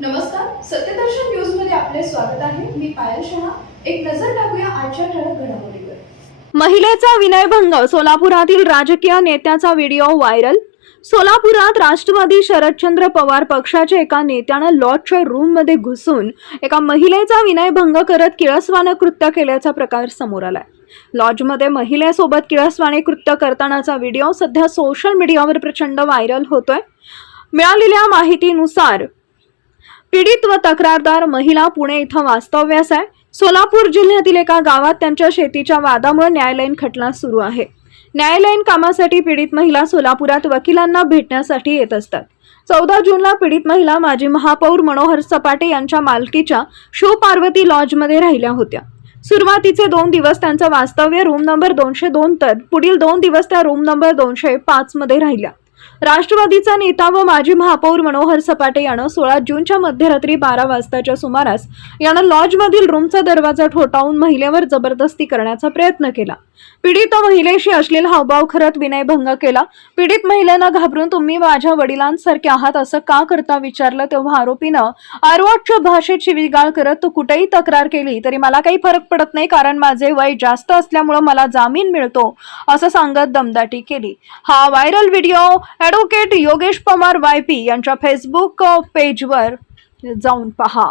नमस्कार सत्यदर्शन न्यूजमध्ये आपले स्वागत आहे. मी पायल शहा. एक नजर टाकूया आजच्या ठळक घडामोडीवर. महिलेचा विनयभंग सोलापुरातील राजकीय नेत्याचा व्हिडिओ व्हायरल. सोलापुरात राष्ट्रवादी शरदचंद्र पवार पक्षाच्या एका नेत्यानं लॉजच्या रूममध्ये घुसून एका महिलेचा विनयभंग करत किळसवानं कृत्य केल्याचा प्रकार समोर आलाय. लॉजमध्ये महिलेसोबत किळसवाने कृत्य करतानाचा व्हिडिओ सध्या सोशल मीडियावर प्रचंड व्हायरल होतोय. मिळालेल्या माहितीनुसार पीडित व तक्रारदार महिला पुणे इथं वास्तव्यास आहे. सोलापूर जिल्ह्यातील एका गावात त्यांच्या शेतीच्या वादामुळे न्यायालयीन खटला सुरू आहे. न्यायालयीन कामासाठी पीडित महिला सोलापुरात वकिलांना भेटण्यासाठी येत असतात. चौदा जूनला पीडित महिला माजी महापौर मनोहर सपाटे यांच्या मालकीच्या शो पार्वती लॉजमध्ये राहिल्या होत्या. सुरुवातीचे दोन दिवस त्यांचं वास्तव्य रूम नंबर दोनशे दोन तर पुढील दोन दिवस त्या रूम नंबर दोनशे पाच मध्ये राहिल्या. राष्ट्रवादीचा नेता व माजी महापौर मनोहर सपाटे यानं सोळा जूनच्या मध्यरात्री बारा वाजताच्या सुमारास यानं लॉजमधील रूमचा दरवाजा ठोठावून महिलेवर जबरदस्ती करण्याचा प्रयत्न केला. पीडित महिलेशी अश्लील हावभाव खरत विनयभंग केला. पीडित महिलेनं घाबरून तुम्ही माझ्या वडिलांसारखे आहात असं का करता विचारलं तेव्हा आरोपीनं आरवाटच्या भाषेत शिवीगाळ करत तो कुठेही तक्रार केली तरी मला काही फरक पडत नाही कारण माझे वय जास्त असल्यामुळं मला जामीन मिळतो असं सांगत दमदाटी केली. हा viral video advocate Yogesh Pawar Y P यांच्या फेसबुक पेजवर जाऊन पहा.